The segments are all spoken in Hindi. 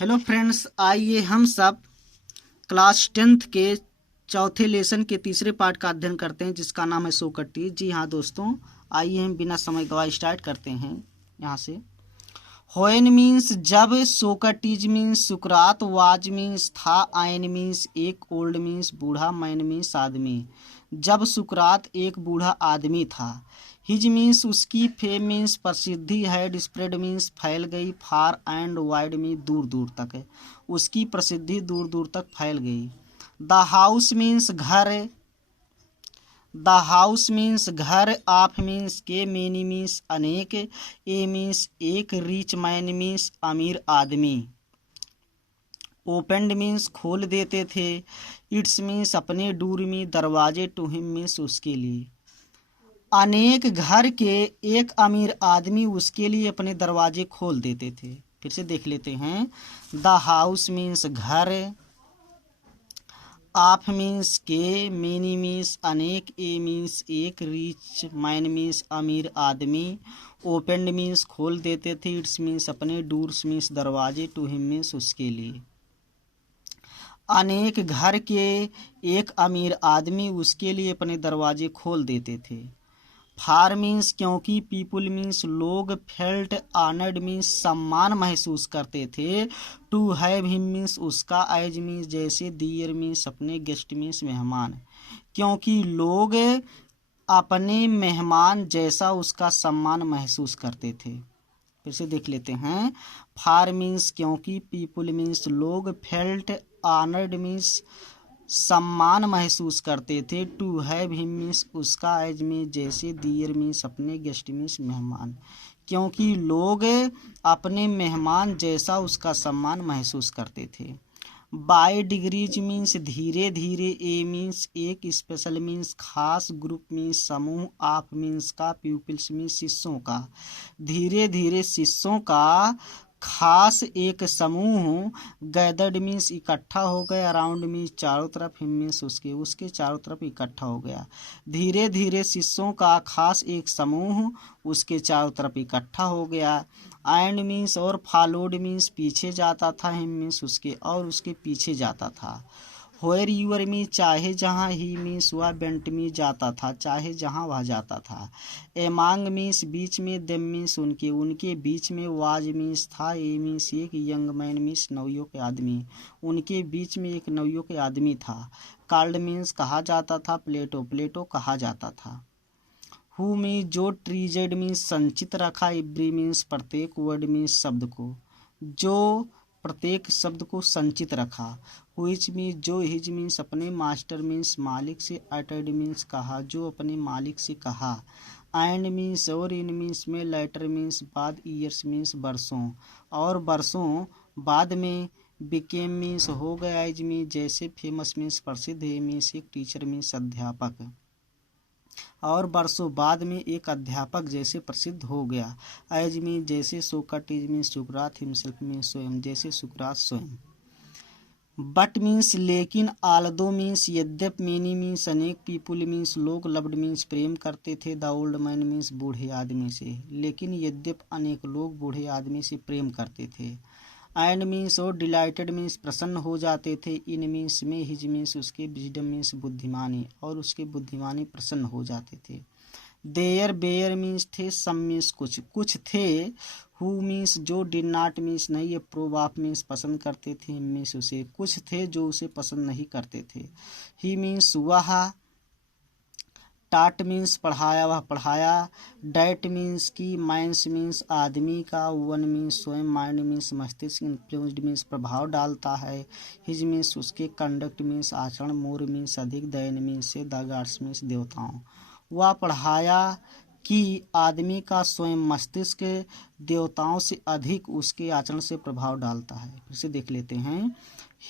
हेलो फ्रेंड्स, आइए हम सब क्लास 10th के चौथे लेसन के तीसरे पार्ट का अध्ययन करते हैं, जिसका नाम है सोक्रेटिस। जी हाँ दोस्तों, आइए हम बिना समय गवाए स्टार्ट करते हैं यहाँ से। होएन मीन्स जब, Socrates means Sukrat, was means था, आयन मीन्स एक, ओल्ड मीन्स बूढ़ा, मैन मीन्स आदमी। जब सुकरात एक बूढ़ा आदमी था। हिज मीन्स उसकी, फेम मीन्स प्रसिद्धि, हैड स्प्रेड मीन्स फैल गई, फार एंड वाइड मीन्स दूर दूर तक है, उसकी प्रसिद्धि दूर दूर तक फैल गई। द हाउस मीन्स घर, द हाउस मीन्स घर, ऑफ मीन्स के, मेनी मीन्स अनेक, ए मीन्स एक, रिच मैन मीन्स अमीर आदमी। ओपेंड मीन्स खोल देते थे। इट्स मीन्स अपने, डूर में दरवाजे, टू हिम मीन्स उसके लिए। अनेक घर के एक अमीर आदमी उसके लिए अपने दरवाजे खोल देते थे। फिर से देख लेते हैं। द हाउस मीन्स घर, ऑफ मीन्स के, मेनी मीन्स अनेक, ए मीन्स एक, रिच मैन मीन्स अमीर आदमी। ओपेंड मीन्स खोल देते थे। इट्स मीन्स अपने, डूर्स मीन्स दरवाजे, टू हिम मीन्स उसके लिए। अनेक घर के एक अमीर आदमी उसके लिए अपने दरवाजे खोल देते थे। फार मीन्स क्योंकि, पीपुल मीन्स लोग, फेल्ट ऑनर्ड मीन्स सम्मान महसूस करते थे, टू हैव हिम मीन्स उसका, एज मीन्स जैसे, दियर मीन्स अपने, गेस्ट मीन्स मेहमान। क्योंकि लोग अपने मेहमान जैसा उसका सम्मान महसूस करते थे। फिर से देख लेते हैं। फार मीन्स क्योंकि, पीपुल मीन्स लोग, फेल्ट ऑनर्ड मीन्स सम्मान महसूस करते थे, टू हैव हिम मीन्स उसका, एज में जैसे, दियर मीन्स अपने, गेस्ट मीन्स मेहमान। क्योंकि लोग अपने मेहमान जैसा उसका सम्मान महसूस करते थे। बाय डिग्रीज मीन्स धीरे धीरे, ए मीन्स एक, स्पेशल मीन्स खास, ग्रुप मीन्स समूह, ऑफ मीन्स का, प्यूपिल्स मीन्स शिष्यों का। धीरे धीरे शिष्यों का, खास एक समूह, गैदर्ड मीन्स इकट्ठा हो गया, अराउंड मीन्स चारों तरफ, हिम मीन्स उसके, उसके चारों तरफ इकट्ठा हो गया। धीरे धीरे शिष्यों का खास एक समूह उसके चारों तरफ इकट्ठा हो गया। एंड मीन्स और, फॉलोड मीन्स पीछे जाता था, हिम मीन्स उसके और उसके पीछे जाता था। होयर यूअर मीन्स चाहे जहाँ, ही मीन्स वह, बेंट मीन्स जाता था, चाहे जहाँ वह जाता था। एमांग मीन्स बीच में, देम मीन्स उनके, उनके बीच में, वाज मीन्स था, ए मीन्स एक, यंग मैन मीन्स नवयुवक आदमी, उनके बीच में एक नवयुवक आदमी था। कॉल्ड मीन्स कहा जाता था, प्लेटो, प्लेटो कहा जाता था। हु मीन्स जो, ट्रीजेड मीन्स संचित रखा, एवरी मीन्स प्रत्येक, वर्ड मीन्स शब्द को, जो प्रत्येक शब्द को संचित रखा। हुइच मीन्स जो, हिज मीन्स अपने, मास्टर मीन्स मालिक से, अटेड मीन्स कहा, जो अपने मालिक से कहा। एंड मीन्स और, इन मीन्स में, लेटर मीन्स बाद, ईयर्स मीन्स वर्षों और वर्षों बाद में, बिकेम मीन्स हो गया, एज मीन्स जैसे, फेमस मीन्स प्रसिद्ध, है मीन्स एक, टीचर मीन्स अध्यापक और वर्षों बाद में एक अध्यापक जैसे प्रसिद्ध हो गया। एज मीन्स जैसे, सोक्रेटिस मीन्स सुकरात, हिमसेल्फ मीन्स स्वयं, जैसे सुकरात स्वयं। बट मीन्स लेकिन, आल्दो मीन्स यद्यप, मेनी मीन्स अनेक, पीपुल मीन्स लोग, लव्ड मीन्स प्रेम करते थे, द ओल्ड मैन मीन्स बूढ़े आदमी से, लेकिन यद्यप अनेक लोग बूढ़े आदमी से प्रेम करते थे। एंड मीन्स और, डिलाइटेड मीन्स प्रसन्न हो जाते थे, इन मीन्स में, हिज मीन्स उसके, विजडम मीन्स बुद्धिमानी और उसके बुद्धिमानी प्रसन्न हो जाते थे। देयर बेयर मीन्स थे, सम मीन्स कुछ, कुछ थे। हु मीन्स जो, डिड नॉट मीन्स नहीं, अप्रूव ऑफ मीन्स पसंद करते थे, मीन्स उसे, कुछ थे जो उसे पसंद नहीं करते थे। ही मीन्स वह, टाट मीन्स पढ़ाया, वह पढ़ाया। डैट मीन्स की, माइंस मीन्स आदमी का, वन मीन्स स्वयं, माइंड मीन्स मस्तिष्क, इन्फ्लुएंस्ड मीन्स प्रभाव डालता है। हिज मीन्स उसके, कंडक्ट मीन्स आचरण, मोर मीन्स अधिक, दैन मीन्स से, द गॉड्स मीन्स देवताओं। वह पढ़ाया कि आदमी का स्वयं मस्तिष्क देवताओं से अधिक उसके आचरण से प्रभाव डालता है। फिर से देख लेते हैं।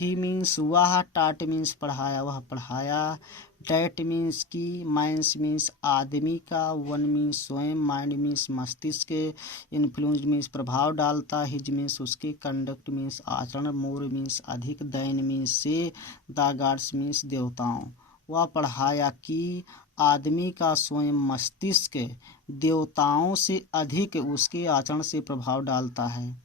ही मीन्स वह, टाट मीन्स पढ़ाया, वह पढ़ाया। डैट मीन्स की, माइंस मीन्स आदमी का, वन मीन्स स्वयं, माइंड मीन्स मस्तिष्क, इन्फ्लुएंस्ड मीन्स प्रभाव डालता, हिज मीन्स उसके, कंडक्ट मीन्स आचरण, मोर मीन्स अधिक, दैन मीन्स से, द गॉड्स मीन्स देवताओं। वह पढ़ाया कि आदमी का स्वयं मस्तिष्क देवताओं से अधिक उसके आचरण से प्रभाव डालता है।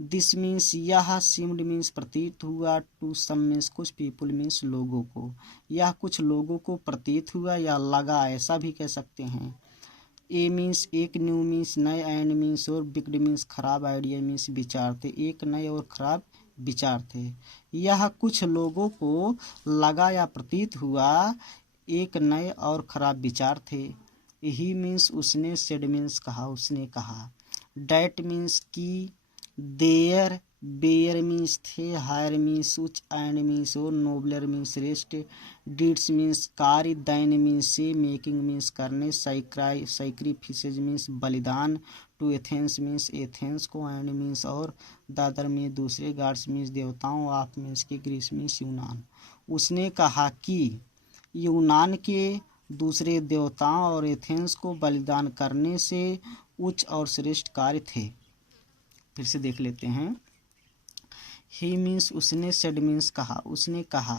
दिस मीन्स यह, सीम्ड मीन्स प्रतीत हुआ, टू सम मीन्स कुछ, पीपुल मीन्स लोगों को, यह कुछ लोगों को प्रतीत हुआ या लगा, ऐसा भी कह सकते हैं। ए मीन्स एक, न्यू मीन्स नए, एंड मीन्स और, बिगड मीन्स खराब, आइडिया मीन्स विचार थे, एक नए और खराब विचार थे। यह कुछ लोगों को लगा या प्रतीत हुआ एक नए और खराब विचार थे। ही मीन्स उसने, सेड मीन्स कहा, उसने कहा। डैट मीन्स की, देयर, बेयर मीन्स थे, हायर मीन्स उच्च, एंड मीन्स और, नोबलर मीन्स श्रेष्ठ, डीड्स मीन्स कार्य, दैन मीन्स से, मेकिंग मीन्स करने, सैक्रिफिसेज मीन्स बलिदान, टू एथेंस मीन्स एथेंस को, एंड मीन्स और, दादर में दूसरे, गाड्स मीन्स देवताओं, ऑफ मीन्स के, ग्रीस मीन्स यूनान। उसने कहा कि यूनान के दूसरे देवताओं और एथेंस को बलिदान करने से उच्च और श्रेष्ठ कार्य थे। फिर से देख लेते हैं। ही मीन्स उसने, सेड मीन्स कहा, उसने कहा।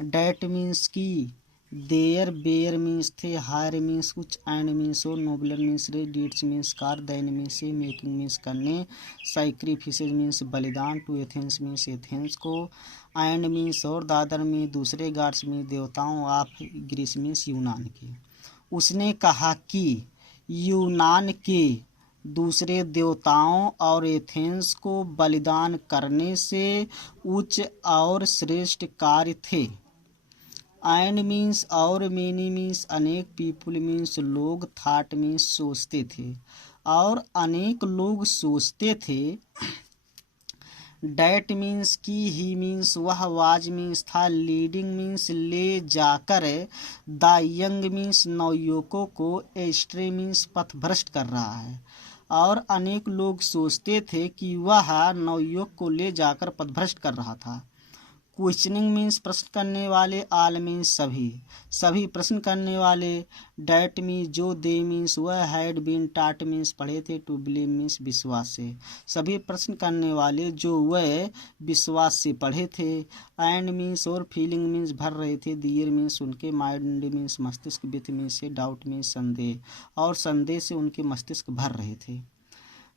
डैट मीन्स की, देयर, बेयर मीन्स थे, हायर मीन्स उच्च, एंड मीन्स और, नोबलर मीन्स रे, डीड्स मीन्स कार, दैन मीन्स से, मेकिंग मीन्स करने, सैक्रिफिसेज मीन्स बलिदान, टू एथेंस मीन्स एथेंस को, एंड मीन्स और, दादर में दूसरे, गाड्स मीन्स देवताओं, ऑफ ग्रीस मीन्स यूनान के। उसने कहा कि यूनान के दूसरे देवताओं और एथेंस को बलिदान करने से उच्च और श्रेष्ठ कार्य थे। एंड मीन्स और, मेनी मीन्स अनेक, पीपुल मीन्स लोग, थाट मीन्स सोचते थे, और अनेक लोग सोचते थे। डैट मीन्स की, ही मीन्स वह, वाज मीन्स था, लीडिंग मीन्स ले जाकर, द यंग मीन्स नवयुवकों को, एस्ट्रे मीन्स पथभ्रष्ट कर रहा है, और अनेक लोग सोचते थे कि वह नवयुवक को ले जाकर पथभ्रष्ट कर रहा था। क्वेश्चनिंग मीन्स प्रश्न करने वाले, आल मीन्स सभी, सभी प्रश्न करने वाले। डैट मीन्स जो, दे मीन्स वह, हैड बीन टाट मीन्स पढ़े थे, टू बिलीव मीन्स विश्वास से, सभी प्रश्न करने वाले जो वह विश्वास से पढ़े थे। एंड मीन्स और, फीलिंग मीन्स भर रहे थे, दियर मीन्स उनके, माइंड मीन्स मस्तिष्क, विथ मीन्स से, डाउट मीन्स संदेह, और संदेह से उनके मस्तिष्क भर रहे थे।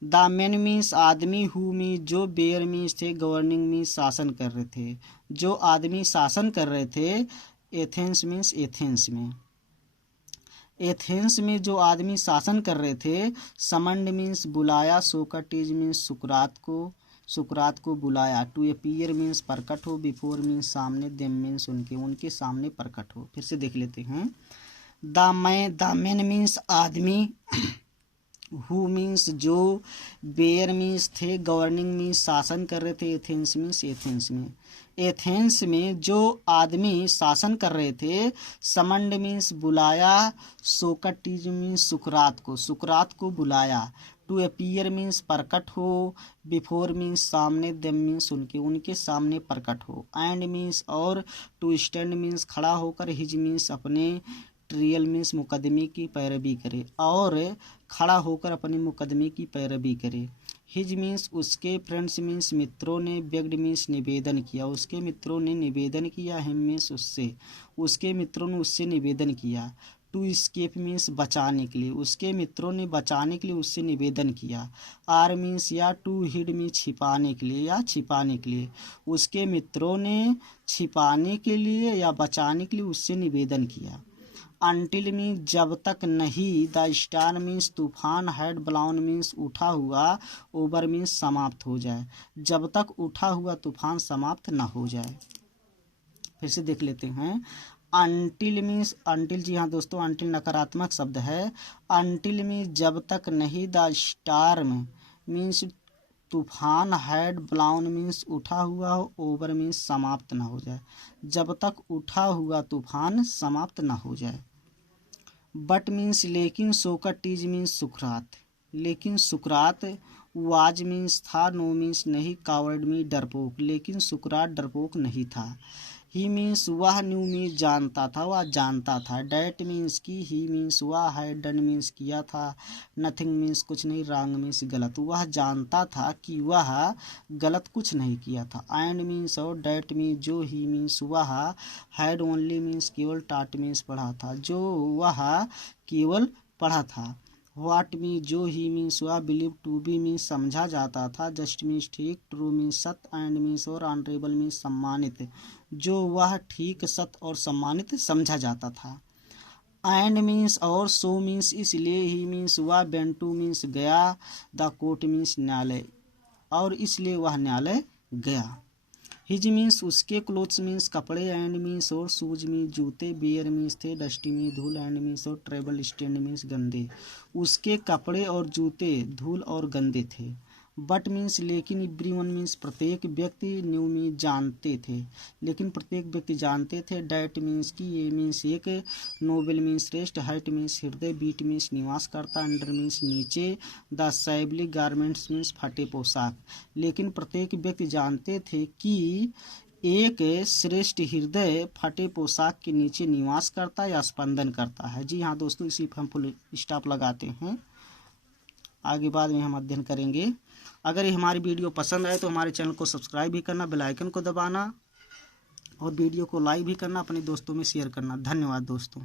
द मैन मीन्स आदमी, हु मीन्स जो, बेयर मीन्स थे, गवर्निंग मीन्स शासन कर रहे थे, जो आदमी शासन कर रहे थे, एथेंस मीन्स एथेंस में, एथेंस में जो आदमी शासन कर रहे थे। समंड मीन्स बुलाया, सोक्रेटिस मीन्स सुकरात को बुलाया, टू अपीयर मीन्स प्रकट हो, बिफोर मीन्स सामने, देम मीन्स उनके, उनके सामने प्रकट हो। फिर से देख लेते हैं। द मैन मीन्स आदमी, हु मीन्स जो, बेयर मीन्स थे, गवर्निंग मीन्स शासन कर रहे थे, एथेंस मीन्स एथेंस में, एथेंस में जो आदमी शासन कर रहे थे। समंड मीन्स बुलाया, सोक्रेटिस मीन्स सुकरात को बुलाया, टू अपीयर मीन्स प्रकट हो, बिफोर मीन्स सामने, देम मीन्स उनके, उनके सामने प्रकट हो, एंड मीन्स और, टू स्टैंड मीन्स खड़ा होकर, हिज मीन्स अपने, ट्रियल मीन्स मुकदमे की पैरवी करे, और खड़ा होकर अपने मुकदमे की पैरवी करे। हिज मीन्स उसके, फ्रेंड्स मीन्स मित्रों ने, बेग्ड मीन्स निवेदन किया, उसके मित्रों ने निवेदन किया, हिम मीन्स उससे, उसके मित्रों ने उससे निवेदन किया। टू स्केप मीन्स बचाने के लिए, उसके मित्रों ने बचाने के लिए उससे निवेदन किया। आर मीन्स या, टू हिड मीन्स छिपाने के लिए या छिपाने के लिए, उसके मित्रों ने छिपाने के लिए या बचाने के लिए उससे निवेदन किया। अनटिल मीन्स जब तक नहीं, द स्टार मीन्स तूफान, हैड ब्लाउन मीन्स उठा हुआ, ओवर मीन्स समाप्त हो जाए, जब तक उठा हुआ तूफान समाप्त न हो जाए। फिर से देख लेते हैं। अनटिल मीन्स, अनटिल, जी हाँ दोस्तों, अनटिल नकारात्मक शब्द है। अनटिल मीन्स जब तक नहीं, द स्टार्म मीन्स तूफान, हैड ब्लाउन मीन्स उठा हुआ हो, ओवर मीन्स समाप्त न हो जाए, जब तक उठा हुआ तूफान समाप्त न हो जाए। बट मीन्स लेकिन, सोक्रेटिस मीन्स सुकरात, लेकिन सुकरात, वाज मीन्स था, नो मीन्स नहीं, कावर्ड मीन्स डरपोक, लेकिन सुकरात डरपोक नहीं था। ही मीन्स वह, न्यू मीन्स जानता था, वह जानता था। डैट मीन्स की, ही मीन्स वह, हैड डन मीन्स किया था, नथिंग मीन्स कुछ नहीं, रॉन्ग मीन्स गलत, वह जानता था कि वह गलत कुछ नहीं किया था। एंड मीन्स और, डैट मीन्स जो, ही मीन्स वह, हैड ओनली मीन्स केवल, टाट मीन्स पढ़ा था, जो वह केवल पढ़ा था। व्हाट मीन्स जो, ही मीन्स वह, बिलीव टू बी मीन्स समझा जाता था, जस्ट मीन्स ठीक, ट्रू मीन्स सत्य, एंड मीन्स और, ऑनरेबल मीन्स सम्मानित, जो वह ठीक, सत्य और सम्मानित समझा जाता था। एंड मीन्स और, सो मीन्स इसलिए, ही मीन्स वह, वेंट टू मीन्स गया, द कोर्ट मीन्स न्यायालय और इसलिए वह न्यायालय गया। हिज मीन्स उसके, क्लोथ्स मीन्स कपड़े, एंड मीन्स और, शूज मीन्स जूते, बियर मीन्स थे, डस्टी मीन्स धूल, एंड मीन्स और, ट्रेबल स्टेंड मीन्स गंदे। उसके कपड़े और जूते धूल और गंदे थे। बट मीन्स लेकिन, एवरीवन मीन्स प्रत्येक व्यक्ति, न्यू मीन्स जानते थे, लेकिन प्रत्येक व्यक्ति जानते थे, डैट मीन्स की, ये मीन्स एक, नोबल मीन्स श्रेष्ठ, हर्ट मीन्स हृदय, बीट मीन्स निवास करता, अंडर मीन्स नीचे, द शैबली गारमेंट्स मीन्स फटे पोशाक। लेकिन प्रत्येक व्यक्ति जानते थे कि एक श्रेष्ठ हृदय फटे पोशाक के नीचे निवास करता या स्पंदन करता है। जी हाँ दोस्तों, इसी पर हम फुल स्टॉप लगाते हैं, आगे बाद में हम अध्ययन करेंगे। अगर ये हमारी वीडियो पसंद आए तो हमारे चैनल को सब्सक्राइब भी करना, बेल आइकन को दबाना और वीडियो को लाइक भी करना, अपने दोस्तों में शेयर करना। धन्यवाद दोस्तों।